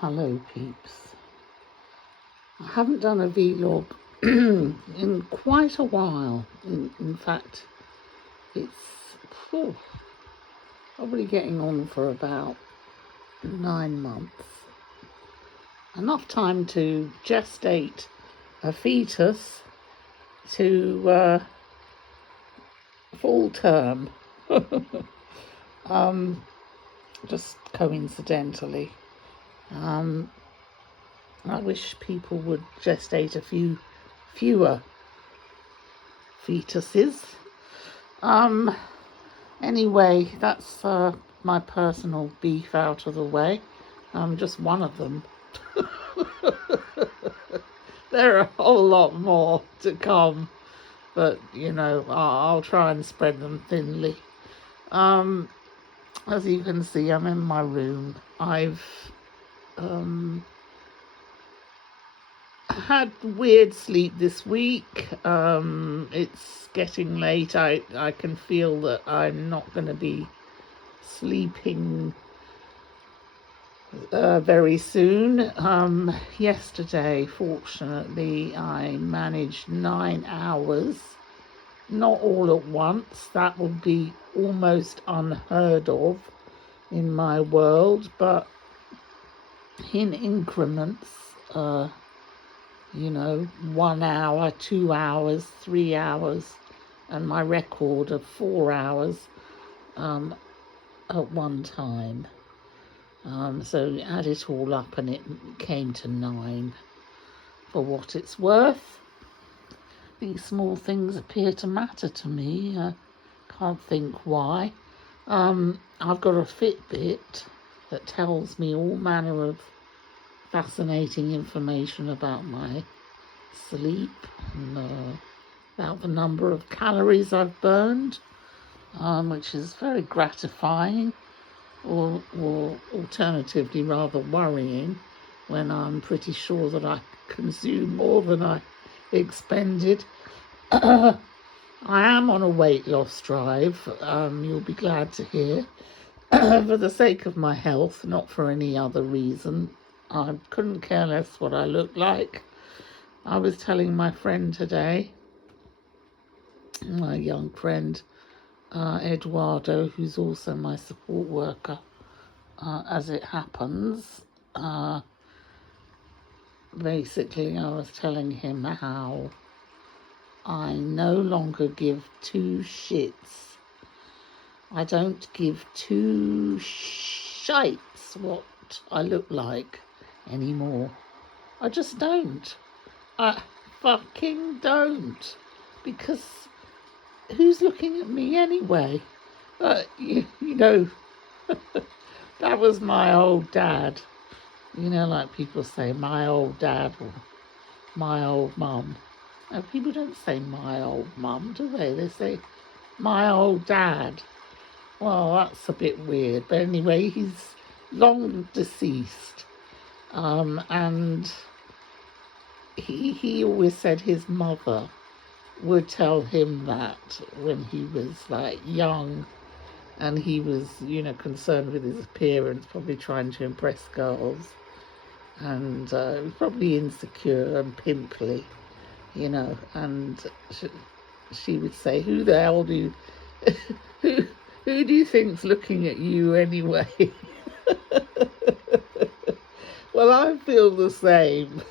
Hello peeps. I haven't done a vlog in quite a while. In fact, it's probably getting on for about 9 months. Enough time to gestate a fetus to full term. Just coincidentally. I wish people would gestate a fewer fetuses. Anyway, that's my personal beef out of the way. I'm just one of them. There are a whole lot more to come, but I'll try and spread them thinly. As you can see, I'm in my room. I've had weird sleep this week. It's getting late. I can feel that I'm not going to be sleeping very soon. Yesterday, fortunately, I managed 9 hours. Not all at once. That would be almost unheard of in my world, but in increments. 1 hour, 2 hours, 3 hours, and my record of 4 hours at one time. So add it all up and it came to 9. For what it's worth, these small things appear to matter to me. Can't think why. I've got a Fitbit that tells me all manner of fascinating information about my sleep and about the number of calories I've burned, which is very gratifying, or alternatively rather worrying, when I'm pretty sure that I consume more than I expended. I am on a weight loss drive, you'll be glad to hear, for the sake of my health, not for any other reason. I couldn't care less what I look like. I was telling my friend today, my young friend, Eduardo, who's also my support worker, as it happens. Basically, I was telling him how I no longer give 2 shits. I don't give 2 shites what I look like anymore. I just don't. I fucking don't. Because who's looking at me anyway? That was my old dad. Like people say, my old dad or my old mum. No, people don't say my old mum, do they? They say my old dad. Well, that's a bit weird. But anyway, he's long deceased. And he always said his mother would tell him that when he was like young and he was, concerned with his appearance, probably trying to impress girls, and he was probably insecure and pimply, and she would say, who the hell do you, who do you think's looking at you anyway? Well, I feel the same.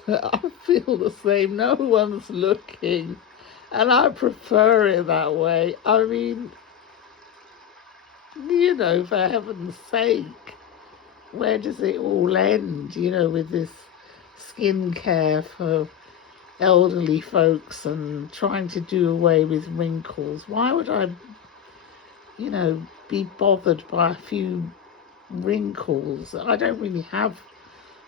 No one's looking, and I prefer it that way. I mean, for heaven's sake, where does it all end, with this skincare for elderly folks and trying to do away with wrinkles? Why would I, be bothered by a few wrinkles? I don't really have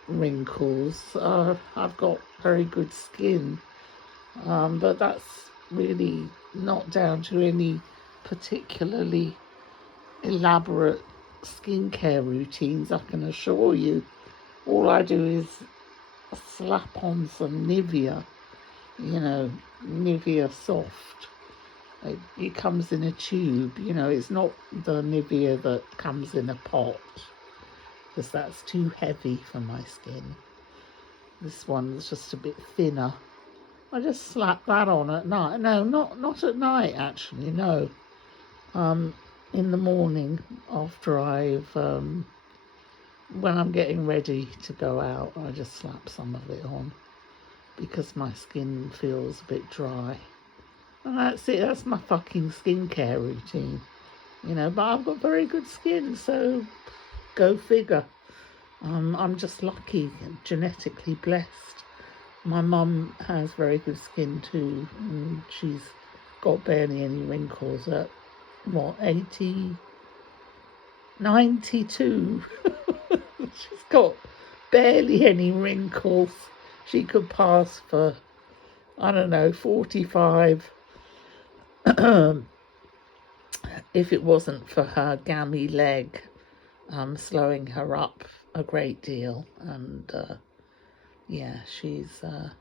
wrinkles. I've got very good skin, but that's really not down to any particularly elaborate skincare routines, I can assure you. All I do is slap on some Nivea, Nivea Soft. It comes in a tube, it's not the Nivea that comes in a pot. because that's too heavy for my skin. This one's just a bit thinner. I just slap that on at night. No, not at night actually. No, in the morning after when I'm getting ready to go out, I just slap some of it on because my skin feels a bit dry. And that's it. That's my fucking skincare routine. But I've got very good skin, so go figure. I'm just lucky and genetically blessed. My mum has very good skin too, and she's got barely any wrinkles at, 80, 92. She's got barely any wrinkles. She could pass for, I don't know, 45. If it wasn't for her gammy leg slowing her up a great deal. And she's her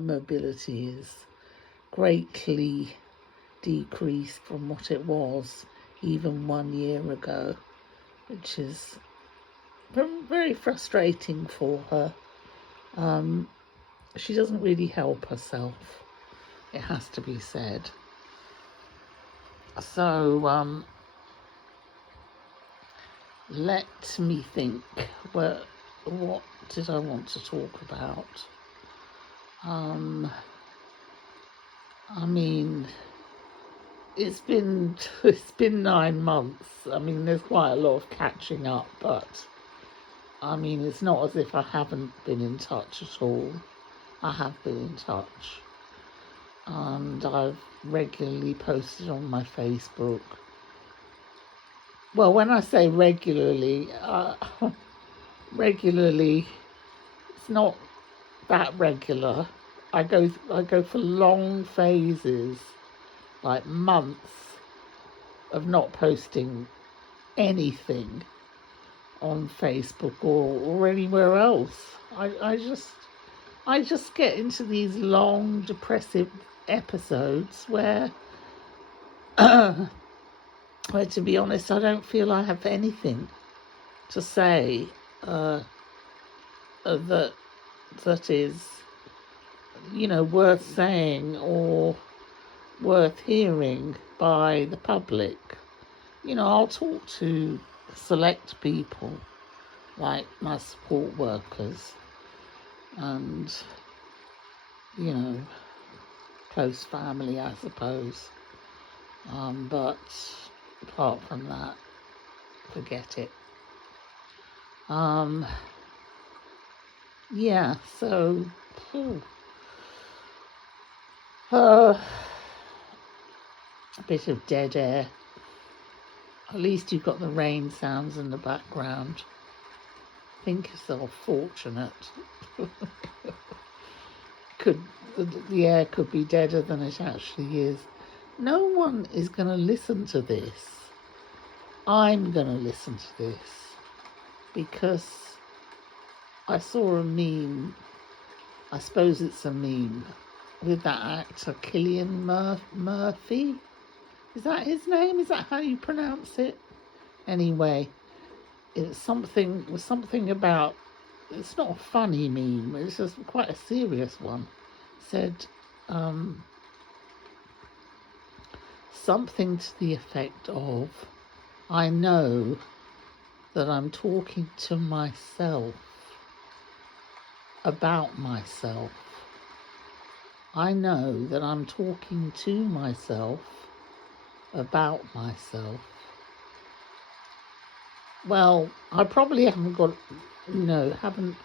mobility is greatly decreased from what it was even 1 year ago, which is very frustrating for her. She doesn't really help herself, it has to be said. So let me think. What did I want to talk about? I mean, it's been 9 months. I mean, there's quite a lot of catching up, but I mean, it's not as if I haven't been in touch at all. I have been in touch, and I've regularly posted on my Facebook. Well, when I say regularly, it's not that regular. I go for long phases, like months, of not posting anything on Facebook or anywhere else. I just get into these long depressive episodes where to be honest, I don't feel I have anything to say that is, worth saying or worth hearing by the public. I'll talk to select people like my support workers and, close family, I suppose. But apart from that, forget it. So a bit of dead air. At least you've got the rain sounds in the background. Think yourself fortunate. The air could be deader than it actually is. No one is going to listen to this. I'm going to listen to this because I saw a meme. I suppose it's a meme with that actor Cillian Murphy. Is that his name? Is that how you pronounce it? Anyway, was something about. It's not a funny meme. It's just quite a serious one. Said something to the effect of, I know that I'm talking to myself about myself. I know that I'm talking to myself about myself. Well, I probably haven't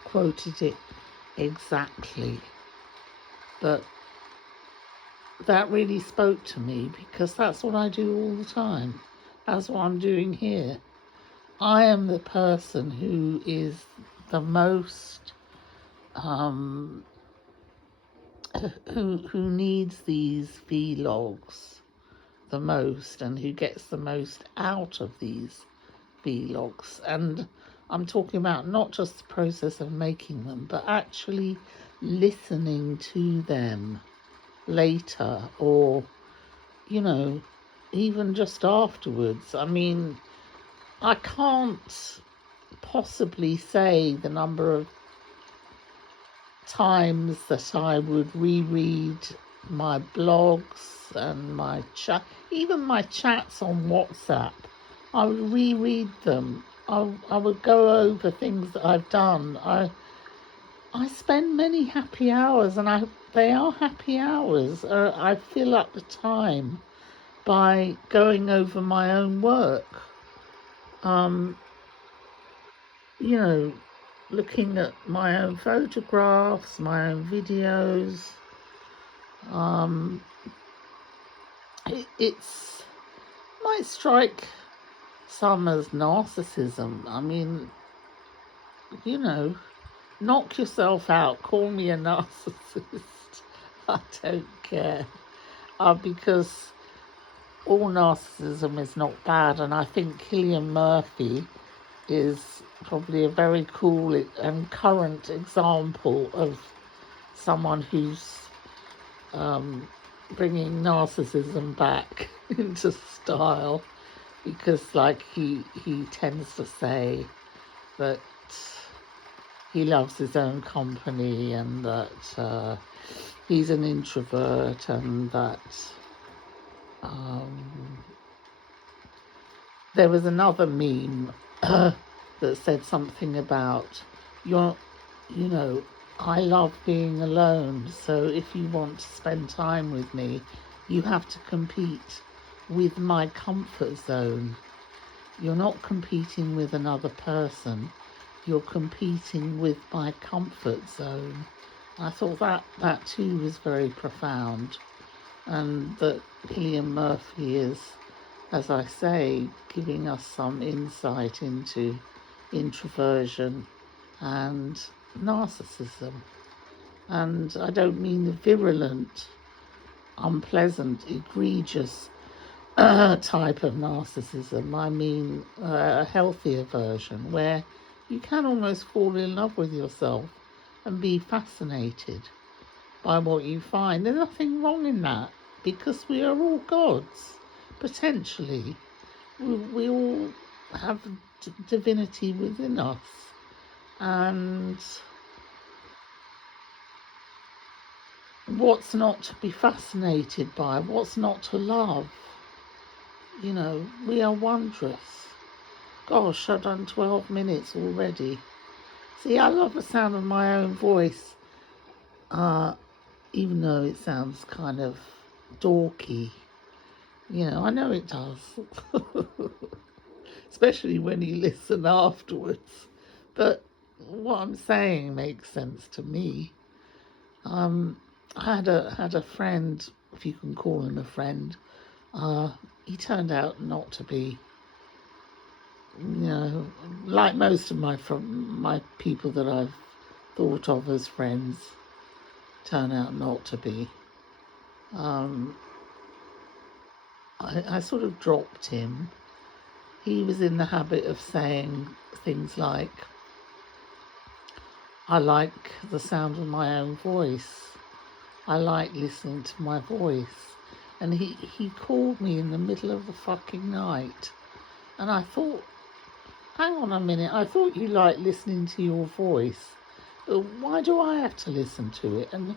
quoted it exactly, but that really spoke to me because that's what I do all the time. That's what I'm doing here. I am the person who is the most who needs these vlogs the most and who gets the most out of these vlogs. And I'm talking about not just the process of making them, but actually listening to them later, or even just afterwards. I mean, I can't possibly say the number of times that I would reread my blogs and my chat, even my chats on WhatsApp. I would reread them. I would go over things that I've done. I spend many happy hours, and they are happy hours. I fill up the time by going over my own work. You know, looking at my own photographs, my own videos. Um, it's might strike some as narcissism. I mean, you know, knock yourself out. Call me a narcissist. I don't care. Because all narcissism is not bad, and I think Cillian Murphy is probably a very cool and current example of someone who's bringing narcissism back into style, because like he tends to say that he loves his own company, and that he's an introvert, and that there was another meme that said something about I love being alone, so if you want to spend time with me, you have to compete with my comfort zone. You're not competing with another person, you're competing with my comfort zone. I thought that too was very profound, and that Cillian Murphy is, as I say, giving us some insight into introversion and narcissism. And I don't mean the virulent, unpleasant, egregious type of narcissism. I mean a healthier version where you can almost fall in love with yourself and be fascinated by what you find. There's nothing wrong in that, because we are all gods, potentially. We all have divinity within us. And what's not to be fascinated by? What's not to love? We are wondrous. Gosh, I've done 12 minutes already. See, I love the sound of my own voice, even though it sounds kind of dorky. I know it does. Especially when you listen afterwards. But what I'm saying makes sense to me. I had a friend, if you can call him a friend. He turned out not to be, like most of my people that I've thought of as friends, turn out not to be. I sort of dropped him. He was in the habit of saying things like, I like the sound of my own voice. I like listening to my voice. And he called me in the middle of the fucking night. And I thought, hang on a minute, I thought you liked listening to your voice. Why do I have to listen to it? And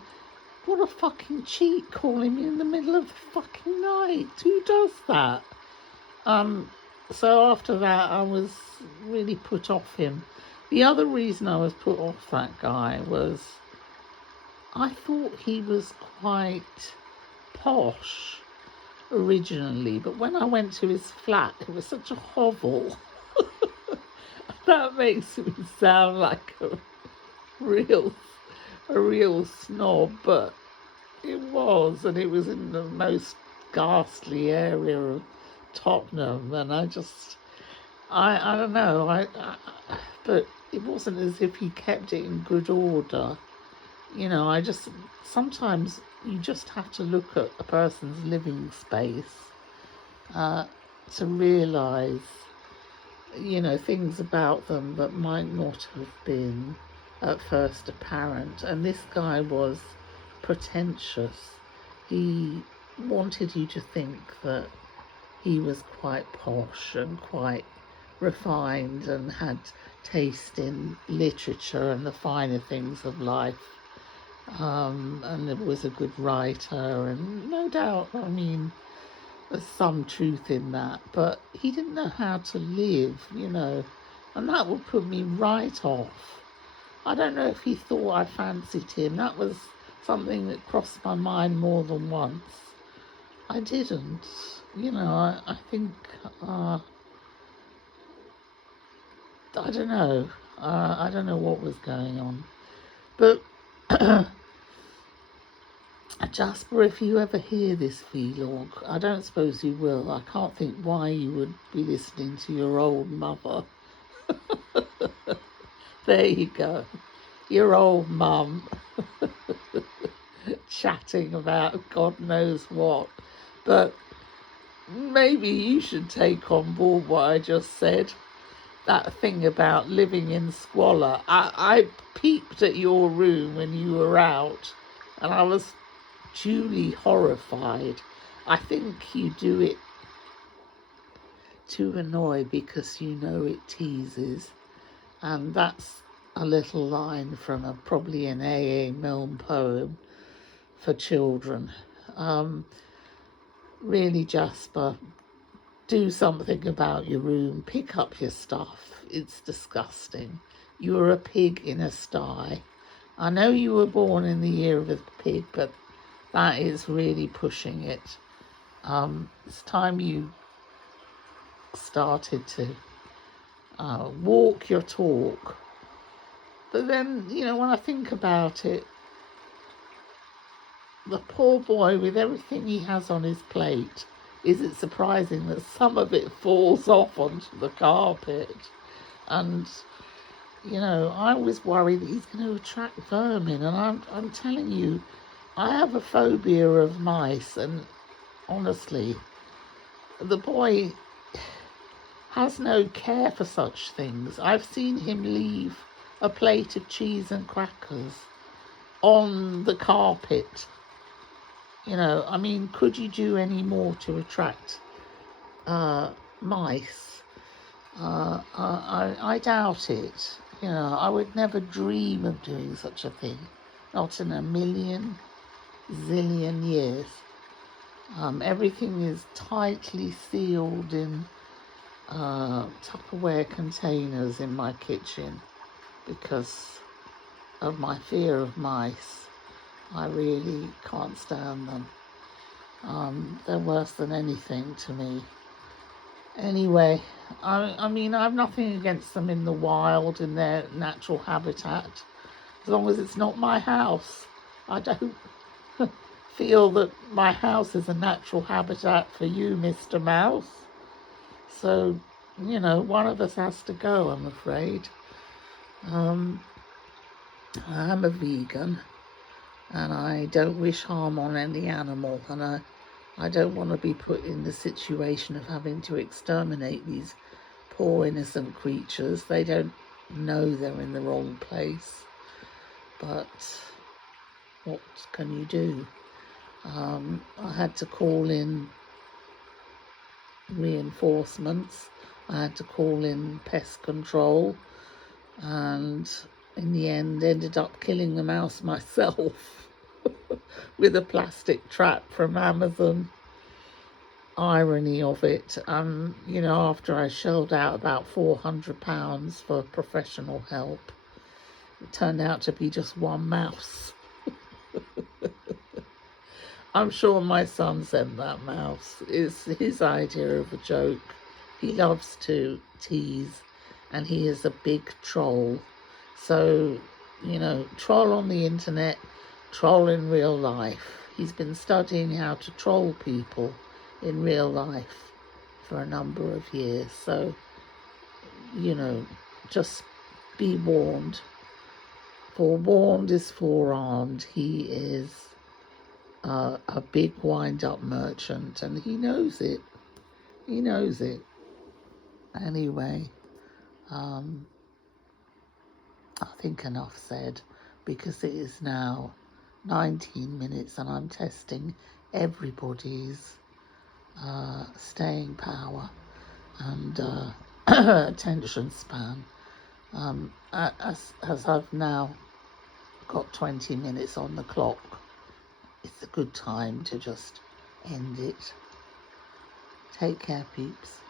what a fucking cheat, calling me in the middle of the fucking night. Who does that? So after that, I was really put off him. The other reason I was put off that guy was I thought he was quite posh originally, but when I went to his flat, it was such a hovel. That makes me sound like a real snob, but it was, and it was in the most ghastly area of Tottenham, and I don't know, but it wasn't as if he kept it in good order. Sometimes you just have to look at a person's living space to realise, things about them that might not have been at first apparent. And this guy was pretentious. He wanted you to think that he was quite posh and quite refined and had taste in literature and the finer things of life. And was a good writer, and no doubt, I mean, there's some truth in that, but he didn't know how to live, and that would put me right off. I don't know if he thought I fancied him. That was something that crossed my mind more than once. I didn't. I think, I don't know. I don't know what was going on. But Jasper, if you ever hear this vlog, I don't suppose you will. I can't think why you would be listening to your old mother. There you go. Your old mum chatting about God knows what. But maybe you should take on board what I just said. That thing about living in squalor. I peeped at your room when you were out, and I was duly horrified. I think you do it to annoy because you know it teases. And that's a little line from probably an A.A. Milne poem for children. Really, Jasper, do something about your room. Pick up your stuff. It's disgusting. You are a pig in a sty. I know you were born in the year of the pig, but that is really pushing it. It's time you started to walk your talk. But then, when I think about it, the poor boy with everything he has on his plate, is it surprising that some of it falls off onto the carpet? And, I always worry that he's going to attract vermin. And I'm telling you, I have a phobia of mice. And honestly, the boy has no care for such things. I've seen him leave a plate of cheese and crackers on the carpet. I mean, could you do any more to attract mice? I doubt it. I would never dream of doing such a thing. Not in a million, zillion years. Everything is tightly sealed in Tupperware containers in my kitchen because of my fear of mice. I really can't stand them. They're worse than anything to me. Anyway, I mean, I have nothing against them in the wild, in their natural habitat, as long as it's not my house. I don't feel that my house is a natural habitat for you, Mr. Mouse. So, one of us has to go, I'm afraid. I am a vegan, and I don't wish harm on any animal, and I don't want to be put in the situation of having to exterminate these poor innocent creatures. They don't know they're in the wrong place, but what can you do? I had to call in reinforcements. I had to call in pest control, and in the end ended up killing the mouse myself with a plastic trap from Amazon. Irony of it. After I shelled out about £400 for professional help, it turned out to be just one mouse. I'm sure my son sent that mouse. It's his idea of a joke. He loves to tease, and he is a big troll. So, troll on the internet, troll in real life. He's been studying how to troll people in real life for a number of years. So, just be warned. Forewarned is forearmed. He is a big wind-up merchant, and he knows it. He knows it. Anyway, I think enough said, because it is now 19 minutes and I'm testing everybody's staying power, and attention span. As I've now got 20 minutes on the clock, it's a good time to just end it. Take care, peeps.